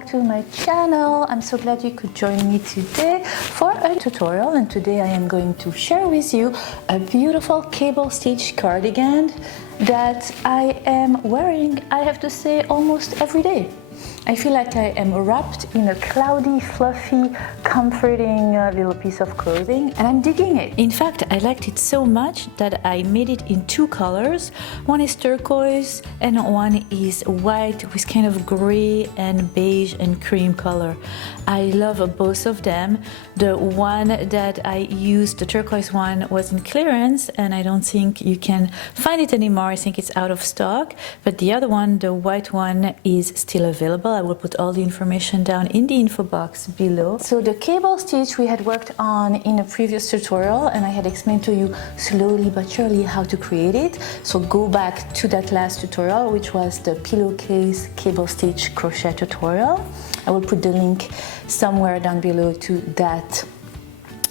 back to my channel. I'm so glad you could join me today for a tutorial, and today I am going to share with you a beautiful cable stitch cardigan that I am wearing, I have to say, almost every day. I feel like I am wrapped in a cloudy, fluffy, comforting little piece of clothing, and I'm digging it. In fact, I liked it so much that I made it in two colors. One is turquoise and one is white with kind of gray and beige and cream color. I love both of them. The one that I used, the turquoise one, was in clearance and I don't think you can find it anymore. I think it's out of stock, but the other one, the white one, is still available. I will put all the information down in the info box below. So the cable stitch we had worked on in a previous tutorial, and I had explained to you slowly but surely how to create it. So go back to that last tutorial, which was the pillowcase cable stitch crochet tutorial. I will put the link somewhere down below to that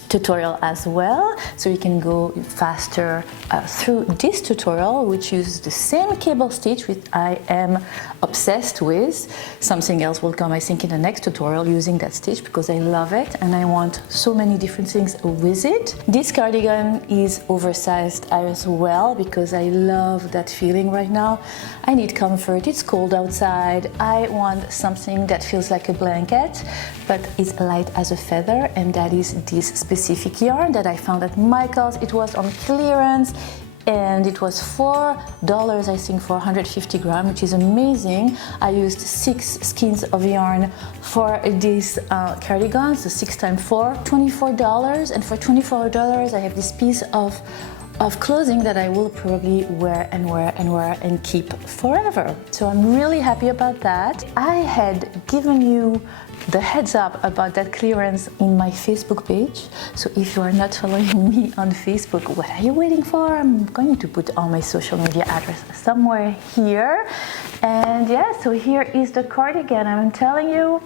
tutorial as well, so you can go faster through this tutorial, which uses the same cable stitch which I am obsessed with. Something else will come, I think, in the next tutorial using that stitch because I love it and I want so many different things with it. This cardigan is oversized as well because I love that feeling right now. I need comfort, it's cold outside, I want something that feels like a blanket but is light as a feather, and that is this specific yarn that I found at Michael's. It was on clearance and it was $4, I think, for 150 grams, which is amazing. I used 6 skeins of yarn for this cardigan, so 6 times 4, $24, and for $24 I have this piece of clothing that I will probably wear and keep forever. So I'm really happy about that. I had given you the heads up about that clearance in my Facebook page. So if you are not following me on Facebook, what are you waiting for? I'm going to put all my social media address somewhere here. And yeah, so here is the cardigan. I'm telling you,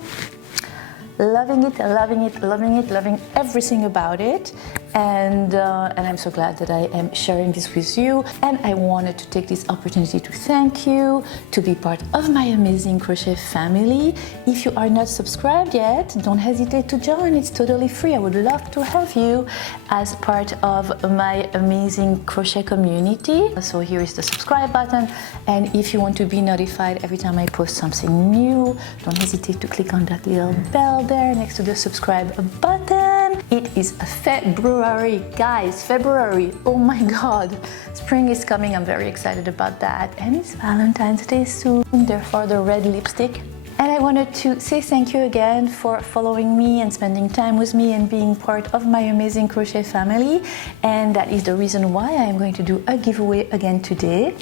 loving it, loving it, loving it, loving everything about it. And I'm so glad that I am sharing this with you, and I wanted to take this opportunity to thank you, to be part of my amazing crochet family. If you are not subscribed yet, don't hesitate to join. It's totally free. I would love to have you as part of my amazing crochet community. So here is the subscribe button, and if you want to be notified every time I post something new, don't hesitate to click on that little bell there next to the subscribe button. It is February, guys, February. Oh my God, spring is coming. I'm very excited about that. And it's Valentine's Day soon, therefore the red lipstick. And I wanted to say thank you again for following me and spending time with me and being part of my amazing crochet family. And that is the reason why I am going to do a giveaway again today.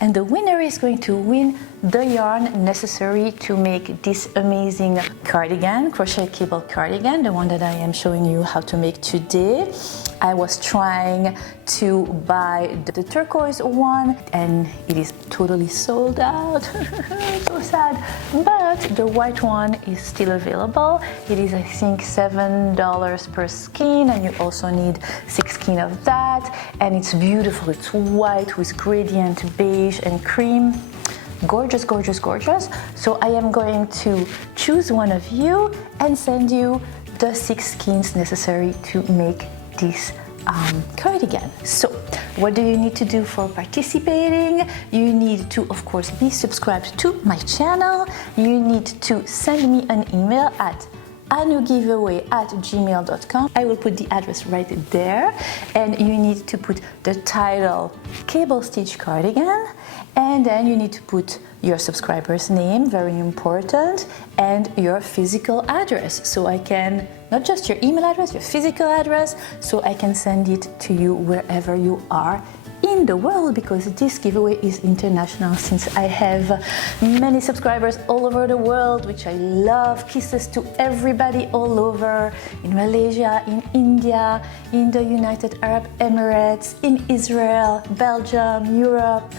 And the winner is going to win the yarn necessary to make this amazing cardigan, crochet cable cardigan, the one that I am showing you how to make today. I was trying to buy the turquoise one and it is totally sold out. So sad. But the white one is still available. It is, I think, $7 per skein, and you also need 6 skein of that. And it's beautiful. It's white with gradient beige and cream. Gorgeous, gorgeous, gorgeous. So I am going to choose one of you and send you the 6 skeins necessary to make this cardigan. So what do you need to do for participating? You need to, of course, be subscribed to my channel. You need to send me an email at AnnooGiveaway@gmail.com. I will put the address right there, and you need to put the title cable stitch cardigan, and then you need to put your subscriber's name, very important, and your physical address, so I can, not just your email address, your physical address, so I can send it to you wherever you are in the world, because this giveaway is international since I have many subscribers all over the world, which I love. Kisses to everybody all over, in Malaysia, in India, in the United Arab Emirates, in Israel, Belgium, Europe,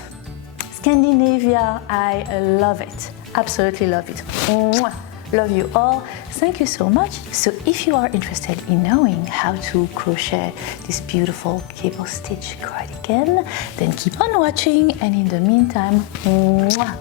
Scandinavia. I love it, absolutely love it. Mwah. Love you all. Thank you so much. So if you are interested in knowing how to crochet this beautiful cable stitch cardigan, then keep on watching, and in the meantime, mwah,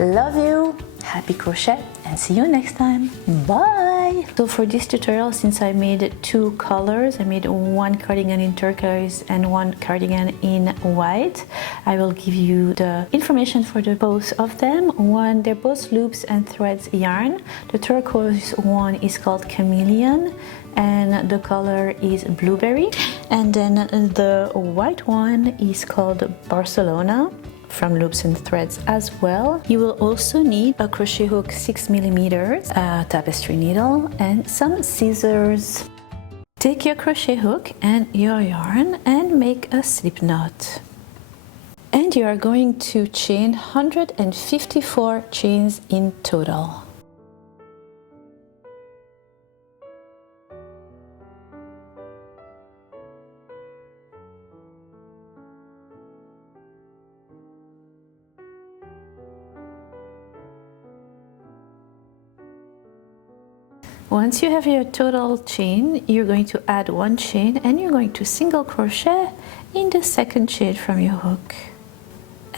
love you, happy crochet, and see you next time. Bye! So for this tutorial, since I made two colors, I made one cardigan in turquoise and one cardigan in white, I will give you the information for the both of them. One, they're both loops and threads yarn. The turquoise one is called Chameleon and the color is blueberry, and then the white one is called Barcelona, from loops and threads as well. You will also need a crochet hook 6mm, a tapestry needle, and some scissors. Take your crochet hook and your yarn and make a slip knot. And you are going to chain 154 chains in total. Once you have your total chain, you're going to add one chain and you're going to single crochet in the second chain from your hook.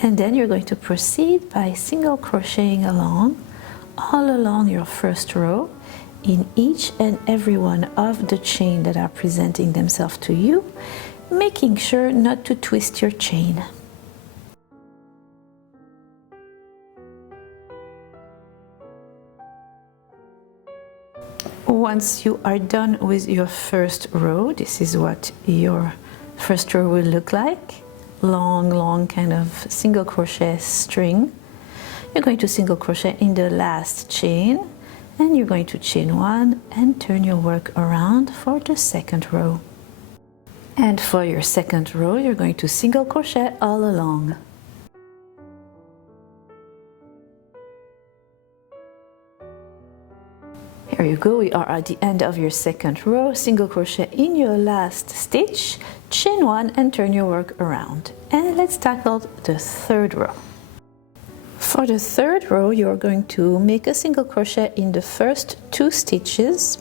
And then you're going to proceed by single crocheting along, all along your first row, in each and every one of the chain that are presenting themselves to you, making sure not to twist your chain. Once you are done with your first row, this is what your first row will look like. Long kind of single crochet string. You're going to single crochet in the last chain and you're going to chain one and turn your work around for the second row. And for your second row, you're going to single crochet all along. Here you go, we are at the end of your second row. Single crochet in your last stitch, chain one and turn your work around. And let's tackle the third row. For the third row, you're going to make a single crochet in the first 2 stitches,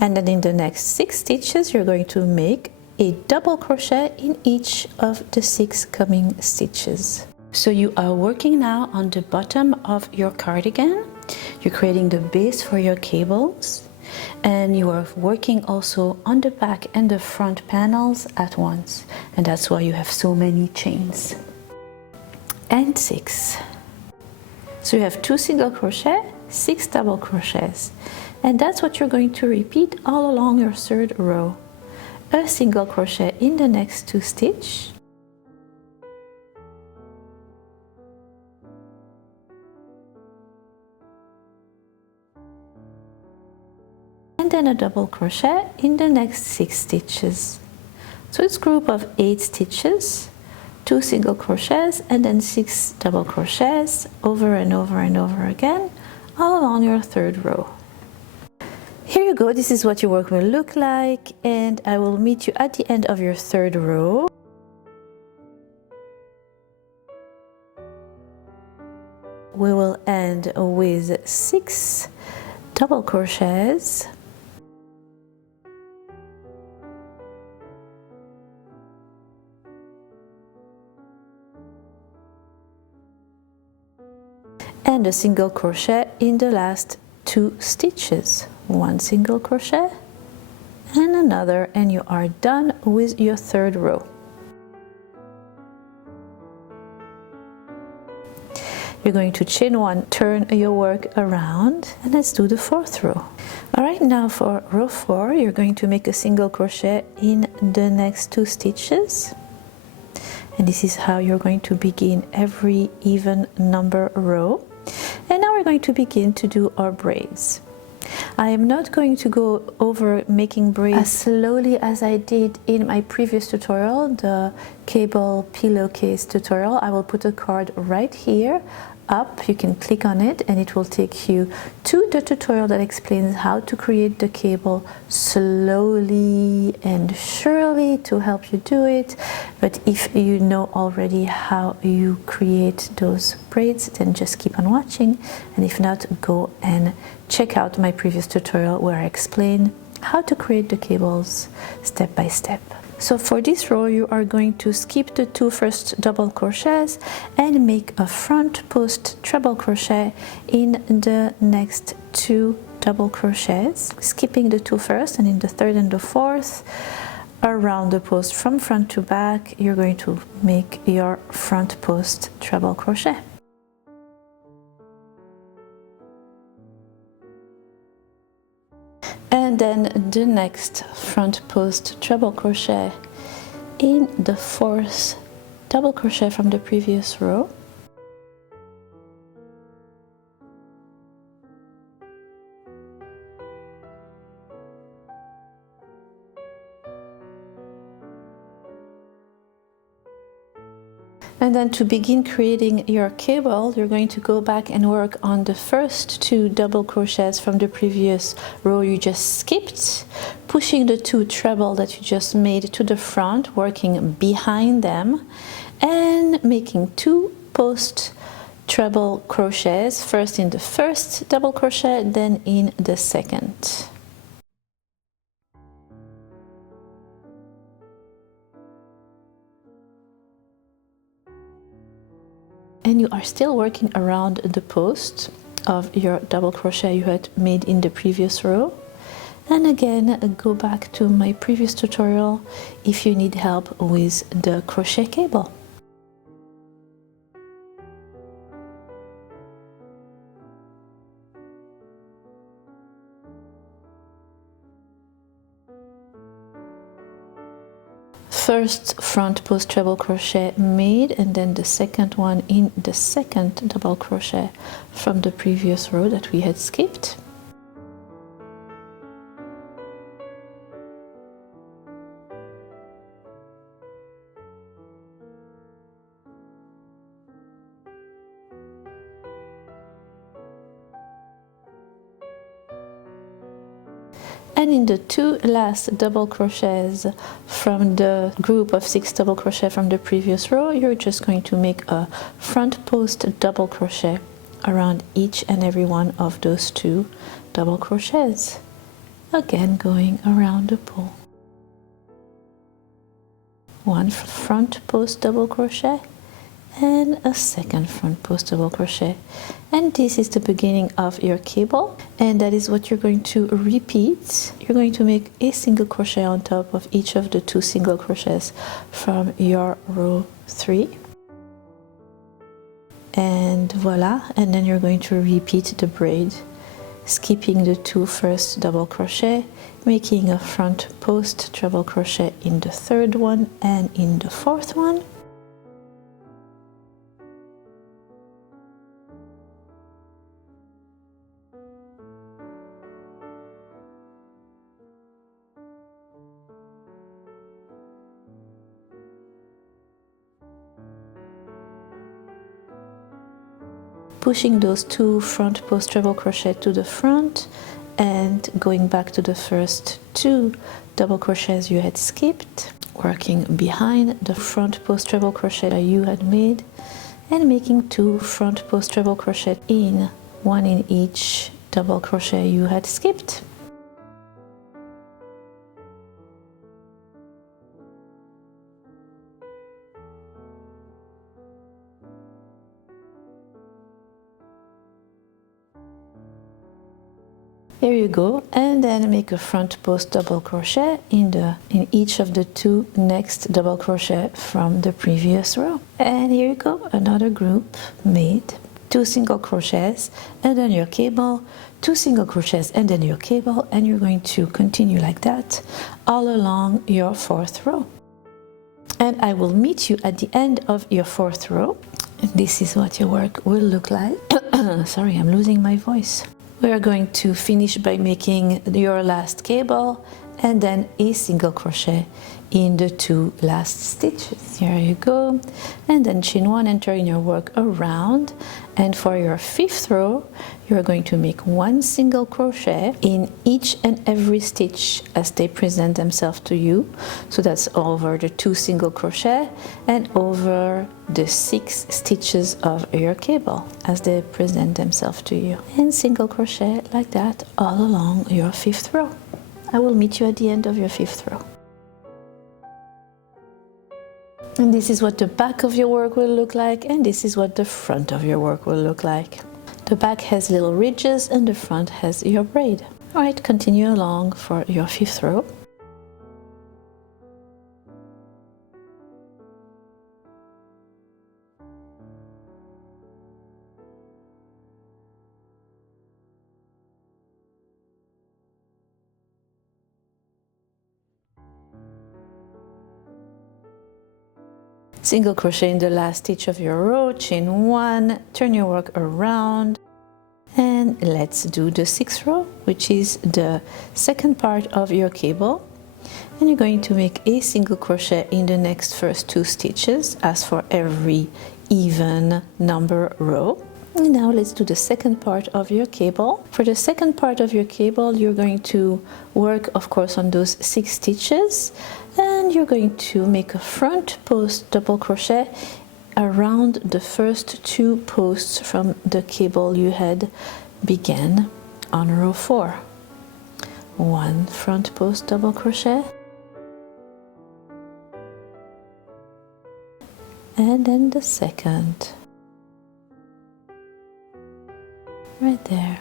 and then in the next 6 stitches you're going to make a double crochet in each of the 6 coming stitches. So you are working now on the bottom of your cardigan. You're creating the base for your cables, and you are working also on the back and the front panels at once, and that's why you have so many chains. And 6. So you have 2 single crochet, 6 double crochets, and that's what you're going to repeat all along your third row. A single crochet in the next 2 stitches, and then a double crochet in the next 6 stitches. So it's a group of 8 stitches, 2 single crochets and then 6 double crochets over and over and over again all along your third row. Here you go, this is what your work will look like, and I will meet you at the end of your third row. We will end with 6 double crochets, and a single crochet in the last 2 stitches. 1 single crochet and another, and you are done with your third row. You're going to chain one, turn your work around, and let's do the fourth row. Alright, now for row 4, you're going to make a single crochet in the next 2 stitches. And this is how you're going to begin every even number row. And now we're going to begin to do our braids. I am not going to go over making braids as slowly as I did in my previous tutorial, the cable pillowcase tutorial. I will put a card right here up. You can click on it and it will take you to the tutorial that explains how to create the cable slowly and surely to help you do it. But if you know already how you create those braids, then just keep on watching, and if not, go and check out my previous tutorial where I explain how to create the cables step by step. So for this row you are going to skip the 2 first double crochets and make a front post treble crochet in the next 2 double crochets, skipping the 2 first, and in the 3rd and the 4th around the post from front to back you're going to make your front post treble crochet. And then the next front post treble crochet in the 4th double crochet from the previous row. And then to begin creating your cable, you're going to go back and work on the first 2 double crochets from the previous row you just skipped, pushing the 2 treble that you just made to the front, working behind them, and making 2 post treble crochets, first in the first double crochet, then in the second. And you are still working around the post of your double crochet you had made in the previous row. And again, go back to my previous tutorial if you need help with the crochet cable. First front post treble crochet made, and then the second one in the second double crochet from the previous row that we had skipped. And in the 2 last double crochets from the group of 6 double crochet from the previous row, you're just going to make a front post double crochet around each and every one of those 2 double crochets, again going around the pole. 1 front post double crochet and a second front post double crochet, and this is the beginning of your cable, and that is what you're going to repeat. You're going to make a single crochet on top of each of the 2 single crochets from your row 3, and voila. And then you're going to repeat the braid, skipping the 2 first double crochet, making a front post treble crochet in the 3rd one and in the 4th one. Pushing those 2 front post treble crochet to the front and going back to the first 2 double crochets you had skipped, working behind the front post treble crochet that you had made, and making 2 front post treble crochet in, 1 in each double crochet you had skipped. There you go, and then make a front post double crochet in each of the 2 next double crochet from the previous row. And here you go, another group made, 2 single crochets and then your cable, 2 single crochets and then your cable, and you're going to continue like that all along your 4th row. And I will meet you at the end of your 4th row. And this is what your work will look like. Sorry, I'm losing my voice. We are going to finish by making your last cable and then a single crochet in the 2 last stitches. Here you go, and then chain 1 and turn your work around, and for your 5th row you're going to make 1 single crochet in each and every stitch as they present themselves to you. So that's over the 2 single crochet and over the 6 stitches of your cable as they present themselves to you, and single crochet like that all along your 5th row. I will meet you at the end of your 5th row. And this is what the back of your work will look like, and this is what the front of your work will look like. The back has little ridges and the front has your braid. Alright, continue along for your 5th row. Single crochet in the last stitch of your row, chain 1, turn your work around, and let's do the 6th row, which is the second part of your cable. And you're going to make a single crochet in the next first 2 stitches, as for every even number row. And now let's do the second part of your cable. For the second part of your cable, you're going to work, of course, on those 6 stitches, and you're going to make a front post double crochet around the first 2 posts from the cable you had began on row 4. 1 front post double crochet, and then the second. Right there.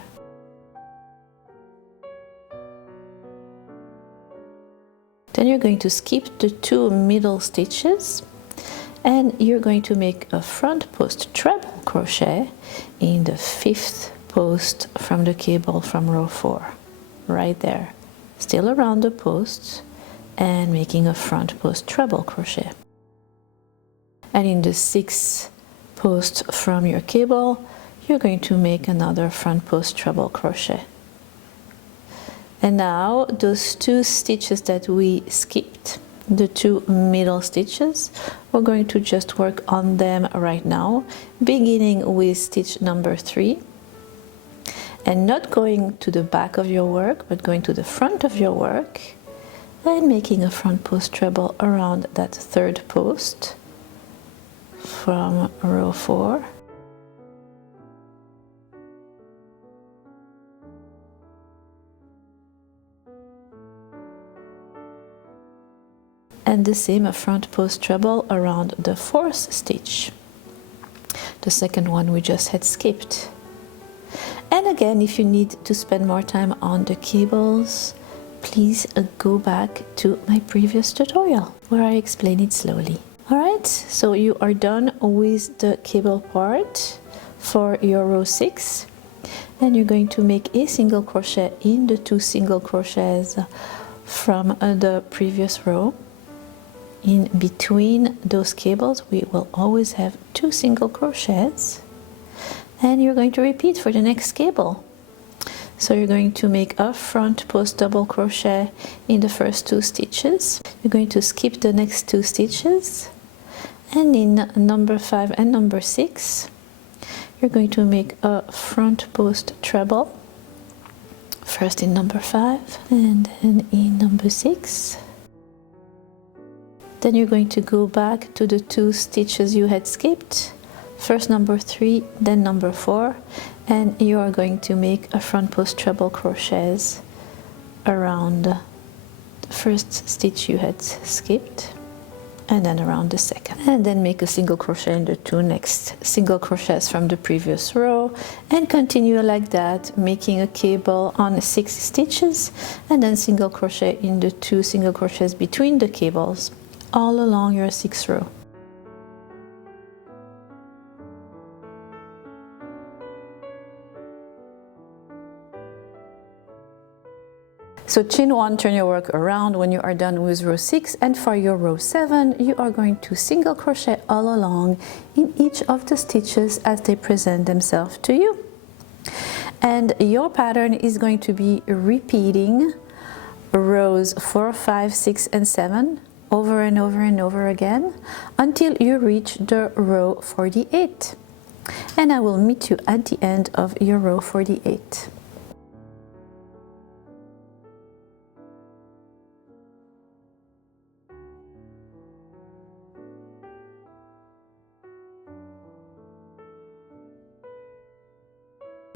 Then you're going to skip the 2 middle stitches, and you're going to make a front post treble crochet in the 5th post from the cable from row 4. Right there. Still around the posts and making a front post treble crochet. And in the 6th post from your cable, you're going to make another front post treble crochet. And now those 2 stitches that we skipped, the 2 middle stitches, we're going to just work on them right now, beginning with stitch number 3, and not going to the back of your work, but going to the front of your work and making a front post treble around that 3rd post from row 4. And the same, a front post treble around the 4th stitch, the second one we just had skipped. And again, if you need to spend more time on the cables, please go back to my previous tutorial where I explain it slowly. Alright, so you are done with the cable part for your row 6, and you're going to make a single crochet in the 2 single crochets from the previous row. In between those cables we will always have 2 single crochets, and you're going to repeat for the next cable. So you're going to make a front post double crochet in the first 2 stitches. You're going to skip the next 2 stitches, and in number 5 and number 6 you're going to make a front post treble, first in number 5 and then in number 6. Then you're going to go back to the 2 stitches you had skipped, first number 3, then number 4, and you are going to make a front post treble crochets around the first stitch you had skipped, and then around the second. And then make a single crochet in the 2 next single crochets from the previous row, and continue like that, making a cable on 6 stitches, and then single crochet in the 2 single crochets between the cables, all along your 6th row. So chain 1, turn your work around when you are done with row 6, and for your row 7 you are going to single crochet all along in each of the stitches as they present themselves to you. And your pattern is going to be repeating rows 4, 5, 6 and 7 over and over and over again until you reach the row 48. And I will meet you at the end of your row 48.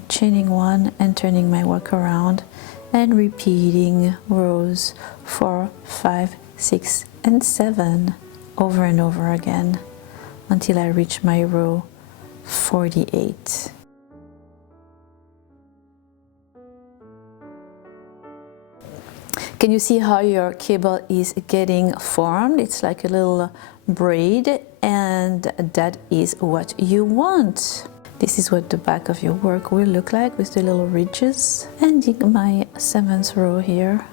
Chaining 1 and turning my work around and repeating rows 4, 5, 6 and 7 over and over again until I reach my row 48. Can you see how your cable is getting formed? It's like a little braid, and that is what you want. This is what the back of your work will look like with the little ridges. Ending my 7th row here.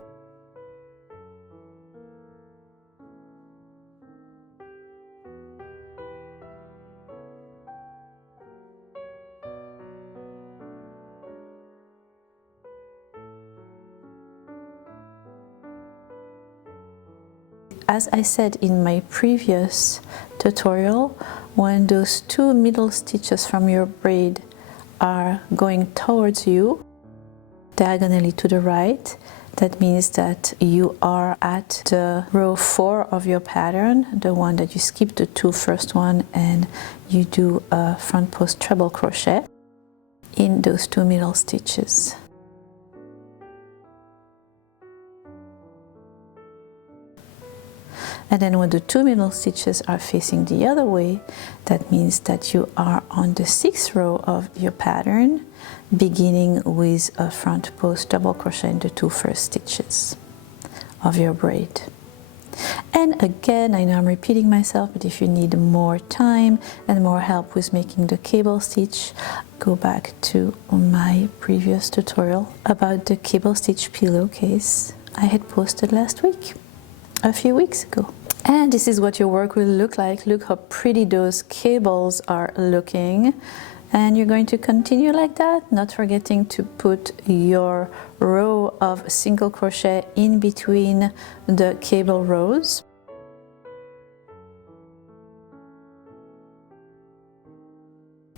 As I said in my previous tutorial, when those 2 middle stitches from your braid are going towards you, diagonally to the right, that means that you are at the row 4 of your pattern, the one that you skip the 2 first one and you do a front post treble crochet in those 2 middle stitches. And then when the 2 middle stitches are facing the other way, that means that you are on the 6th row of your pattern, beginning with a front post double crochet in the 2 first stitches of your braid. And again, I know I'm repeating myself, but if you need more time and more help with making the cable stitch, go back to my previous tutorial about the cable stitch pillowcase I had posted last week, a few weeks ago. And this is what your work will look like. Look how pretty those cables are looking. And you're going to continue like that, not forgetting to put your row of single crochet in between the cable rows.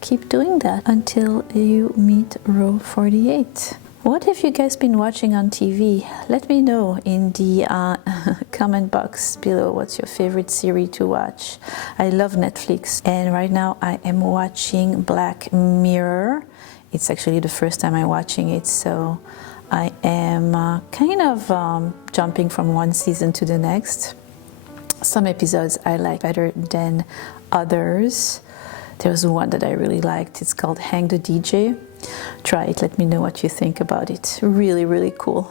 Keep doing that until you meet row 48. What have you guys been watching on TV? Let me know in the comment box below what's your favorite series to watch. I love Netflix, and right now I am watching Black Mirror. It's actually the first time I'm watching it, so I am kind of jumping from one season to the next. Some episodes I like better than others. There's one that I really liked. It's called Hang the DJ. Try it, let me know what you think about it. Really, really cool.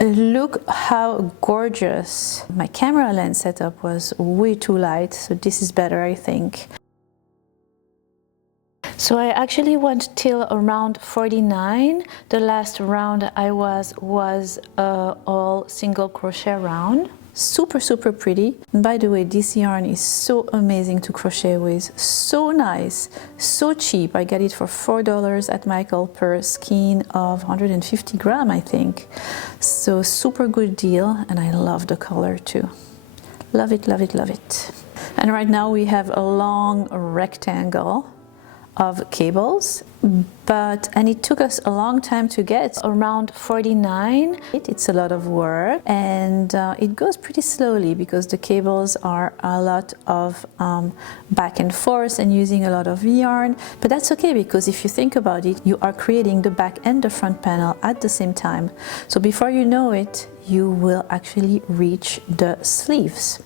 Look how gorgeous. My camera lens setup was way too light, so this is better, I think. So I actually went till around 49. The last round I was all single crochet round. Super, super pretty. And by the way, this yarn is so amazing to crochet with. So nice, so cheap. I got it for $4 at Michael per skein of 150 gram, I think. So super good deal, and I love the color too. Love it, love it, love it. And right now we have a long rectangle of cables, and it took us a long time to get around 49. It's a lot of work, and it goes pretty slowly because the cables are a lot of back and forth and using a lot of yarn, but that's okay because if you think about it, you are creating the back and the front panel at the same time. So before you know it, you will actually reach the sleeves.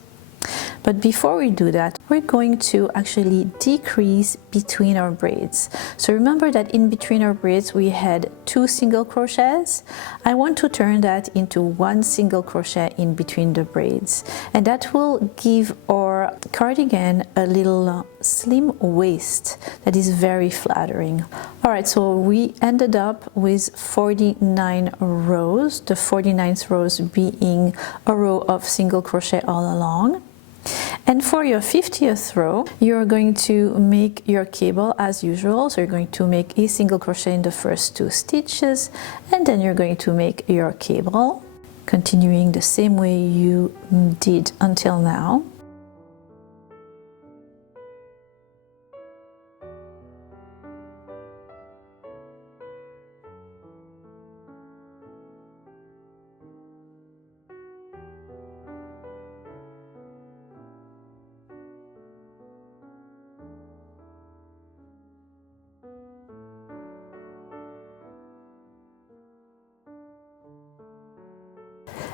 But before we do that, we're going to actually decrease between our braids. So remember that in between our braids we had 2 single crochets. I want to turn that into 1 single crochet in between the braids, and that will give our cardigan a little slim waist that is very flattering. Alright, so we ended up with 49 rows, the 49th rows being a row of single crochet all along. And for your 50th row, you're going to make your cable as usual. So you're going to make a single crochet in the first 2 stitches, and then you're going to make your cable, continuing the same way you did until now.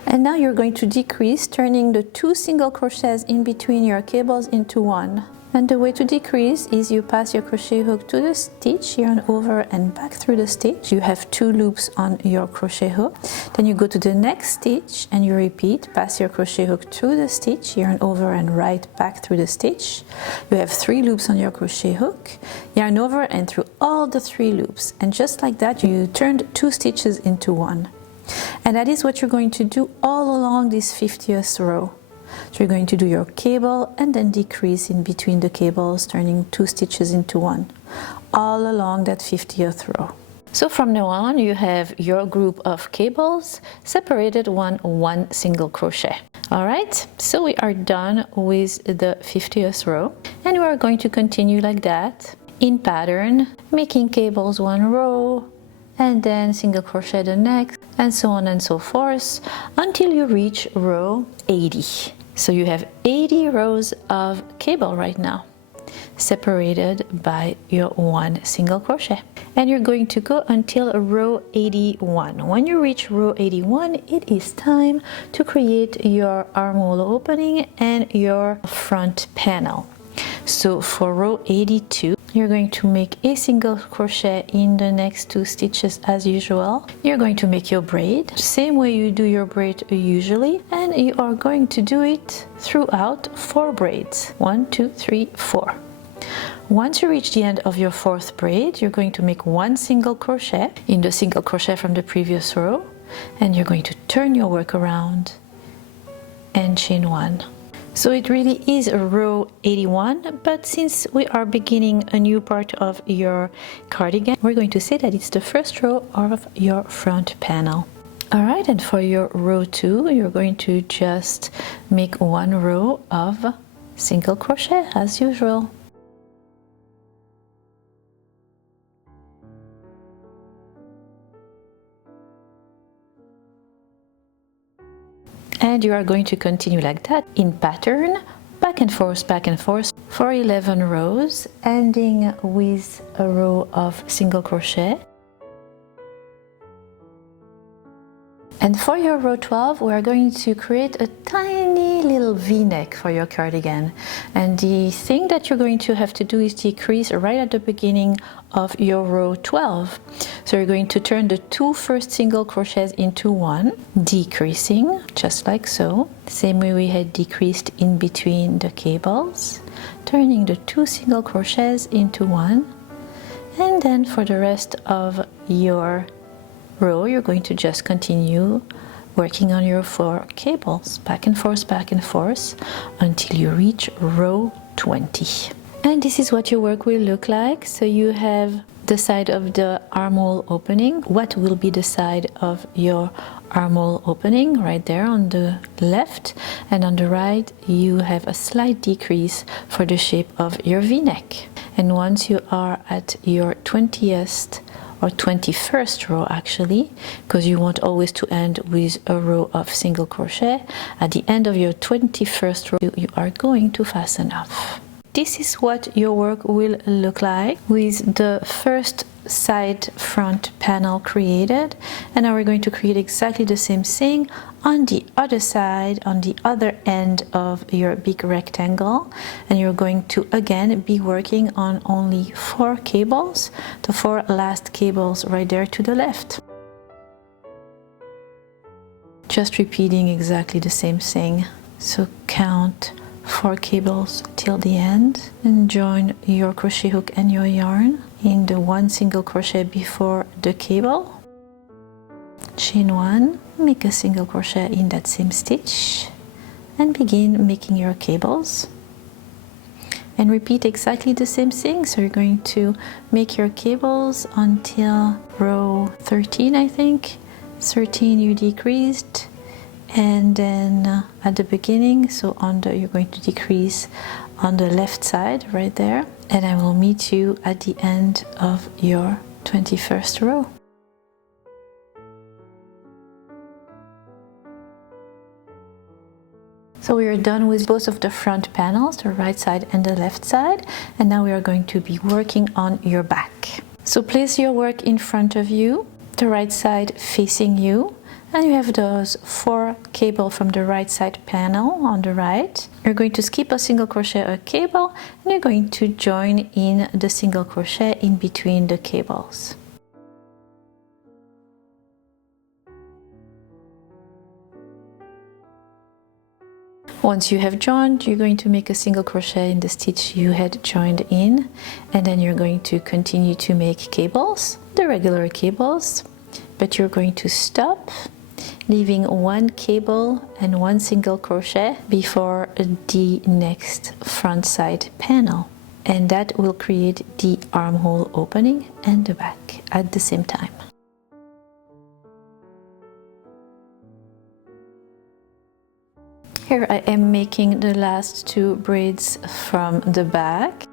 And now you're going to decrease, turning the 2 single crochets in between your cables into one. And the way to decrease is you pass your crochet hook to the stitch, yarn over and back through the stitch. You have 2 loops on your crochet hook. Then you go to the next stitch and you repeat, pass your crochet hook through the stitch, yarn over and right back through the stitch. You have 3 loops on your crochet hook, yarn over and through all the 3 loops. And just like that, you turned 2 stitches into one. And that is what you're going to do all along this 50th row. So you're going to do your cable and then decrease in between the cables, turning 2 stitches into one, all along that 50th row. So from now on, you have your group of cables separated one single crochet. All right, so we are done with the 50th row, and we are going to continue like that in pattern, making cables 1 row, and then single crochet the next, and so on and so forth until you reach row 80. So you have 80 rows of cable right now, separated by your 1 single crochet. And you're going to go until row 81. When you reach row 81, it is time to create your armhole opening and your front panel. So for row 82, you're going to make a single crochet in the next 2 stitches as usual. You're going to make your braid, same way you do your braid usually, and you are going to do it throughout 4 braids. 1, 2, 3, 4. Once you reach the end of your 4th braid, you're going to make 1 single crochet in the single crochet from the previous row, and you're going to turn your work around and chain 1. So it really is a row 81, but since we are beginning a new part of your cardigan, we're going to say that it's the first row of your front panel. Alright, and for your row 2, you're going to just make 1 row of single crochet as usual. And you are going to continue like that in pattern, back and forth for 11 rows, ending with a row of single crochet. And for your row 12, we are going to create a tiny little V-neck for your cardigan. And the thing that you're going to have to do is decrease right at the beginning of your row 12. So you're going to turn the 2 first single crochets into 1, decreasing just like so. Same way we had decreased in between the cables, turning the 2 single crochets into 1. And then for the rest of your row, you're going to just continue working on your 4 cables, back and forth until you reach row 20. And this is what your work will look like. So you have the side of the armhole opening. What will be the side of your armhole opening? Right there on the left, and on the right you have a slight decrease for the shape of your V-neck. And once you are at your 20th or 21st row actually, because you want always to end with a row of single crochet, at the end of your 21st row you are going to fasten off. This is what your work will look like with the first side front panel created, and now we're going to create exactly the same thing on the other side, on the other end of your big rectangle, and you're going to again be working on only 4 cables, the 4 last cables right there to the left. Just repeating exactly the same thing. So count 4 cables till the end and join your crochet hook and your yarn in the 1 single crochet before the cable, chain 1, make a single crochet in that same stitch and begin making your cables, and repeat exactly the same thing. So you're going to make your cables until row 13, I think. 13 you decreased, and then at the beginning, so you're going to decrease on the left side right there, and I will meet you at the end of your 21st row. So we are done with both of the front panels, the right side and the left side, and now we are going to be working on your back. So place your work in front of you, the right side facing you, and you have those 4 cable from the right side panel on the right. You're going to skip a single crochet a cable, and you're going to join in the single crochet in between the cables. Once you have joined, you're going to make a single crochet in the stitch you had joined in, and then you're going to continue to make cables, the regular cables, but you're going to stop, leaving 1 cable and 1 single crochet before the next front side panel, and that will create the armhole opening and the back at the same time. Here I am making the last 2 braids from the back.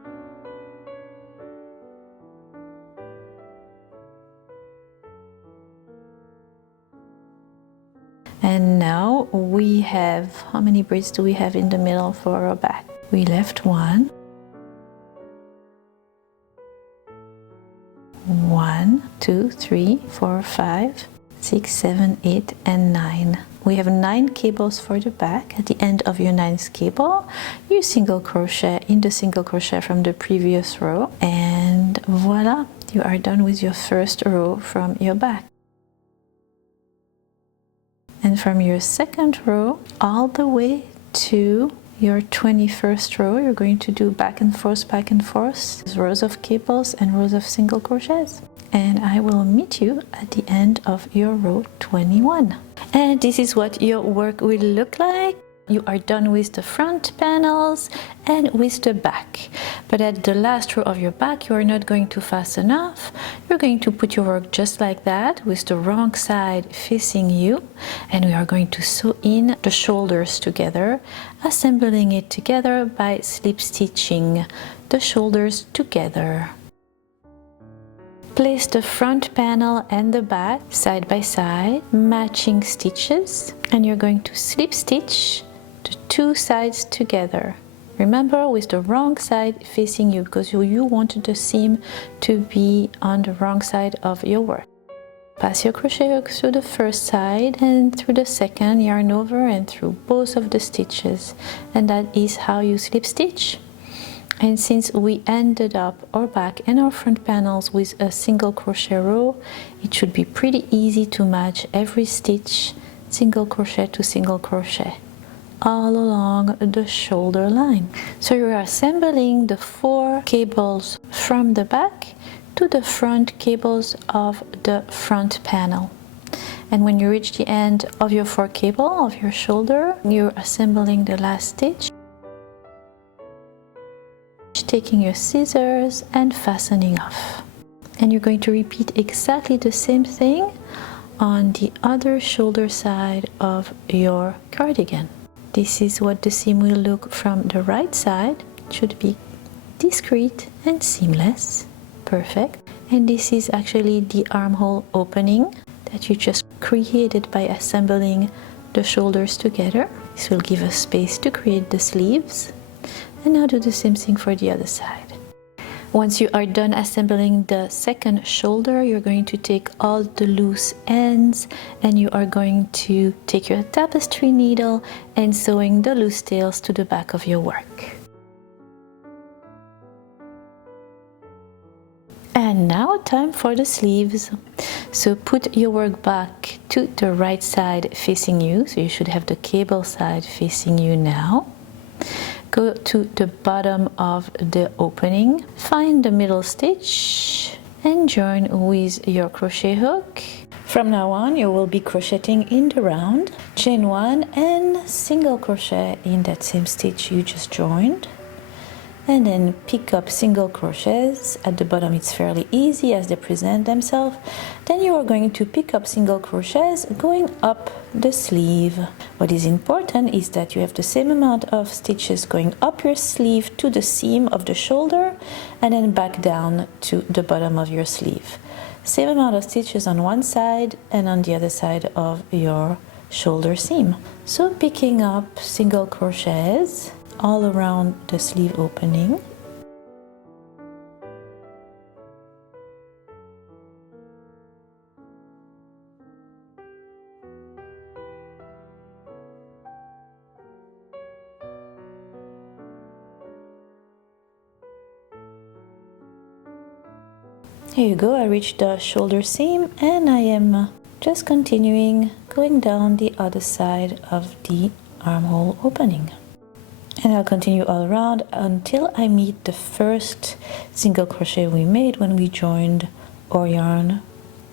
And now we have, how many braids do we have in the middle for our back? We left 1. 1, 2, 3, 4, 5, 6, 7, 8, and 9. We have 9 cables for the back. At the end of your 9th cable, you single crochet in the single crochet from the previous row, and voila, you are done with your first row from your back. And from your second row all the way to your 21st row, you're going to do back and forth, rows of cables and rows of single crochets. And I will meet you at the end of your row 21. And this is what your work will look like. You are done with the front panels and with the back. But at the last row of your back, you are not going to fasten off. You're going to put your work just like that, with the wrong side facing you. And we are going to sew in the shoulders together, assembling it together by slip stitching the shoulders together. Place the front panel and the back side by side, matching stitches, and you're going to slip stitch the 2 sides together. Remember, with the wrong side facing you, because you want the seam to be on the wrong side of your work. Pass your crochet hook through the first side and through the second, yarn over and through both of the stitches, and that is how you slip stitch. And since we ended up our back and our front panels with a single crochet row, it should be pretty easy to match every stitch single crochet to single crochet all along the shoulder line. So you're assembling the 4 cables from the back to the front cables of the front panel. And when you reach the end of your 4 cable of your shoulder, you're assembling the last stitch, taking your scissors and fastening off. And you're going to repeat exactly the same thing on the other shoulder side of your cardigan. This is what the seam will look from the right side. It should be discreet and seamless. Perfect. And this is actually the armhole opening that you just created by assembling the shoulders together. This will give us space to create the sleeves. And now do the same thing for the other side. Once you are done assembling the second shoulder, you're going to take all the loose ends and you are going to take your tapestry needle and sewing the loose tails to the back of your work. And now time for the sleeves. So put your work back to the right side facing you. So you should have the cable side facing you now. Go to the bottom of the opening, find the middle stitch and join with your crochet hook. From now on you will be crocheting in the round, chain 1 and single crochet in that same stitch you just joined, and then pick up single crochets. At the bottom it's fairly easy as they present themselves. Then you are going to pick up single crochets going up the sleeve. What is important is that you have the same amount of stitches going up your sleeve to the seam of the shoulder and then back down to the bottom of your sleeve. Same amount of stitches on one side and on the other side of your shoulder seam. So picking up single crochets all around the sleeve opening. Here you go, I reached the shoulder seam and I am just continuing going down the other side of the armhole opening. And I'll continue all around until I meet the first single crochet we made when we joined our yarn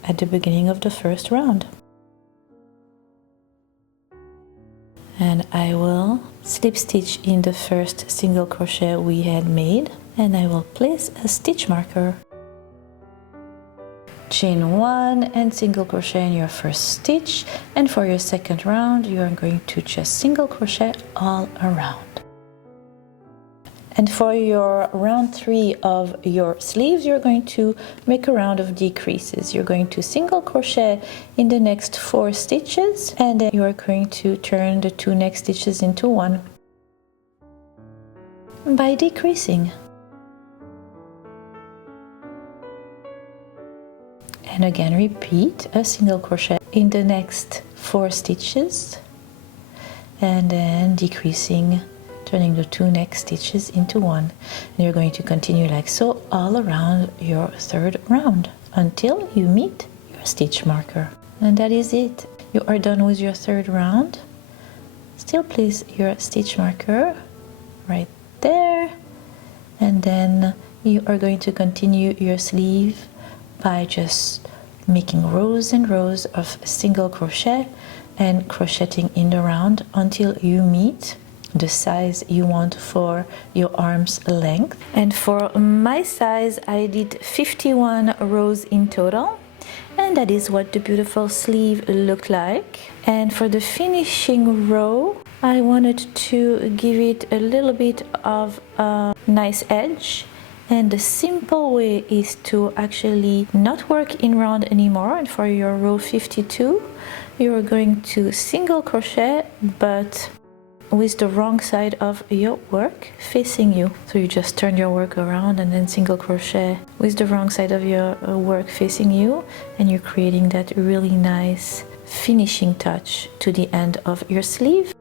at the beginning of the first round. And I will slip stitch in the first single crochet we had made, and I will place a stitch marker. Chain 1 and single crochet in your first stitch, and for your second round you are going to just single crochet all around. And for your round 3 of your sleeves, you're going to make a round of decreases. You're going to single crochet in the next 4 stitches, and then you are going to turn the 2 next stitches into 1 by decreasing. And again repeat a single crochet in the next 4 stitches, and then decreasing, turning the 2 next stitches into 1. And you're going to continue like so all around your third round until you meet your stitch marker. And that is it. You are done with your third round. Still place your stitch marker right there, and then you are going to continue your sleeve by just making rows and rows of single crochet and crocheting in the round until you meet the size you want for your arm's length. And for my size I did 51 rows in total, and that is what the beautiful sleeve looked like. And for the finishing row I wanted to give it a little bit of a nice edge. And the simple way is to actually not work in round anymore. And for your row 52, you're going to single crochet, but with the wrong side of your work facing you. So you just turn your work around and then single crochet with the wrong side of your work facing you, and you're creating that really nice finishing touch to the end of your sleeve.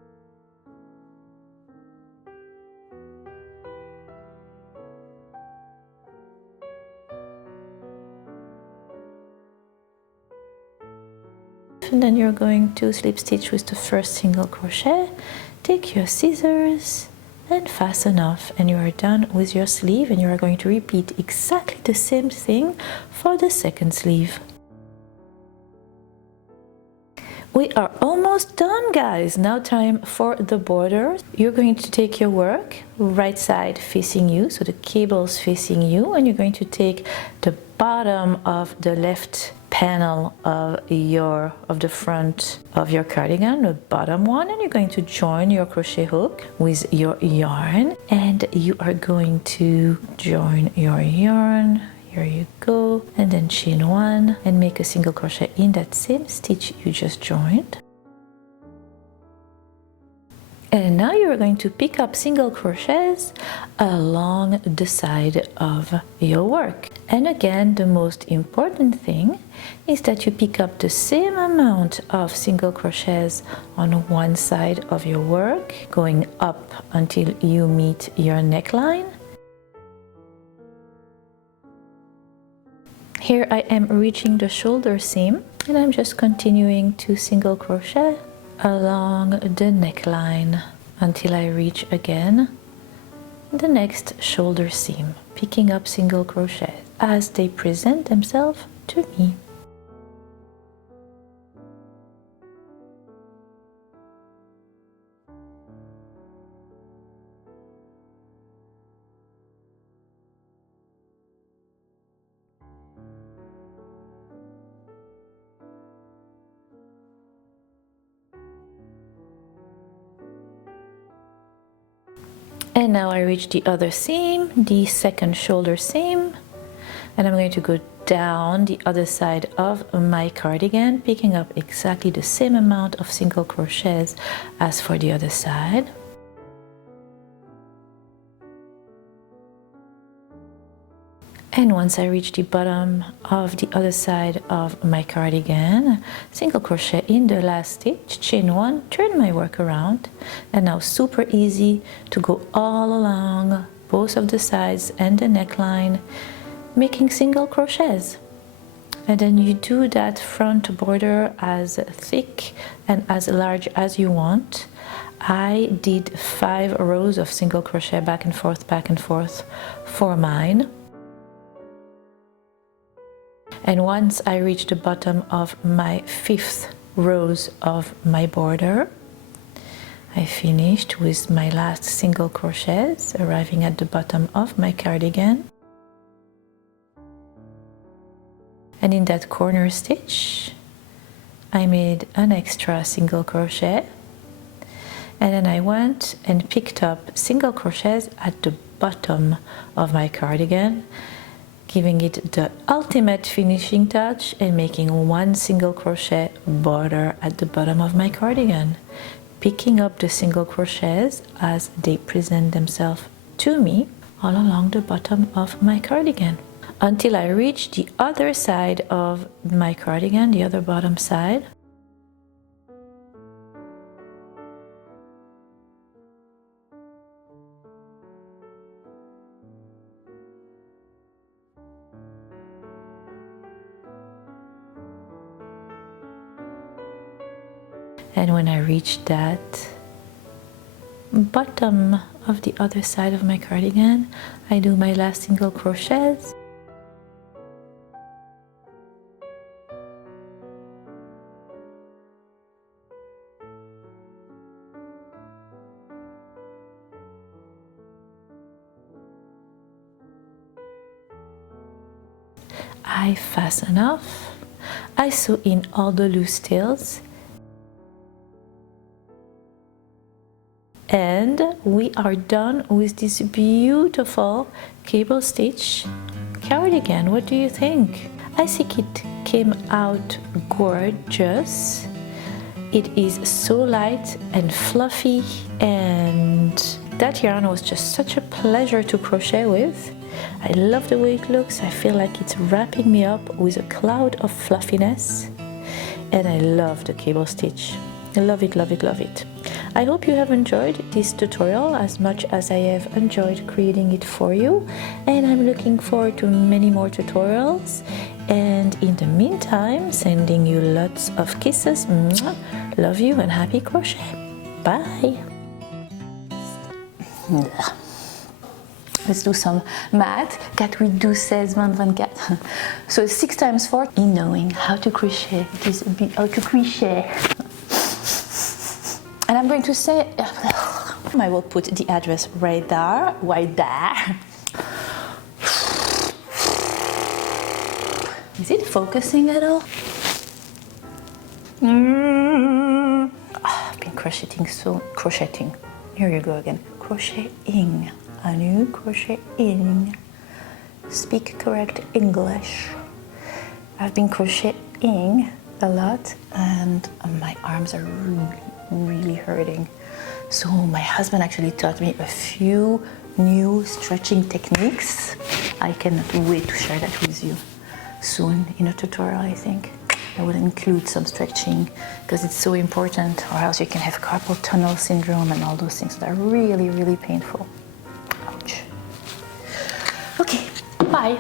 And then you're going to slip stitch with the first single crochet, take your scissors and fasten off, and you are done with your sleeve. And you are going to repeat exactly the same thing for the second sleeve. We are almost done, guys. Now time for the border. You're going to take your work right side facing you, so the cable's facing you, and you're going to take the bottom of the left panel of the front of your cardigan, the bottom one, and you're going to join your crochet hook with your yarn, and you are going to join your yarn. Here you go, and then chain 1 and make a single crochet in that same stitch you just joined. And now you're going to pick up single crochets along the side of your work. And again, the most important thing is that you pick up the same amount of single crochets on one side of your work, going up until you meet your neckline. Here I am reaching the shoulder seam, and I'm just continuing to single crochet along the neckline until I reach again the next shoulder seam, picking up single crochet as they present themselves to me. And now I reach the other seam, the second shoulder seam, and I'm going to go down the other side of my cardigan, picking up exactly the same amount of single crochets as for the other side. And once I reach the bottom of the other side of my cardigan, single crochet in the last stitch, chain 1, turn my work around, and now super easy to go all along both of the sides and the neckline, making single crochets. And then you do that front border as thick and as large as you want. I did 5 rows of single crochet back and forth for mine. And once I reached the bottom of my 5th rows of my border, I finished with my last single crochets, arriving at the bottom of my cardigan. And in that corner stitch, I made an extra single crochet, and then I went and picked up single crochets at the bottom of my cardigan, giving it the ultimate finishing touch and making 1 single crochet border at the bottom of my cardigan, picking up the single crochets as they present themselves to me all along the bottom of my cardigan, until I reach the other side of my cardigan, the other bottom side. And when I reach that bottom of the other side of my cardigan, I do my last single crochets. I fasten off, I sew in all the loose tails, and we are done with this beautiful cable stitch cardigan. What do you think? I think it came out gorgeous. It is so light and fluffy, and that yarn was just such a pleasure to crochet with. I love the way it looks. I feel like it's wrapping me up with a cloud of fluffiness, and I love the cable stitch. I love it, love it, love it. I hope you have enjoyed this tutorial as much as I have enjoyed creating it for you, and I'm looking forward to many more tutorials. And in the meantime, sending you lots of kisses. Mwah. Love you and happy crochet. Bye. Let's do some math. 4 8 12 16 20 24. So 6 times 4 in knowing how to crochet. It is how to crochet. And I'm going to say, I will put the address right there, right there. Is it focusing at all? I've been crocheting. Here you go again. Crocheting. Annoo crocheting. Speak correct English. I've been crocheting a lot, and my arms are really hurting. So my husband actually taught me a few new stretching techniques. I cannot wait to share that with you soon in a tutorial. I think I will include some stretching because it's so important, or else you can have carpal tunnel syndrome and all those things that are really painful. Ouch. Okay, bye.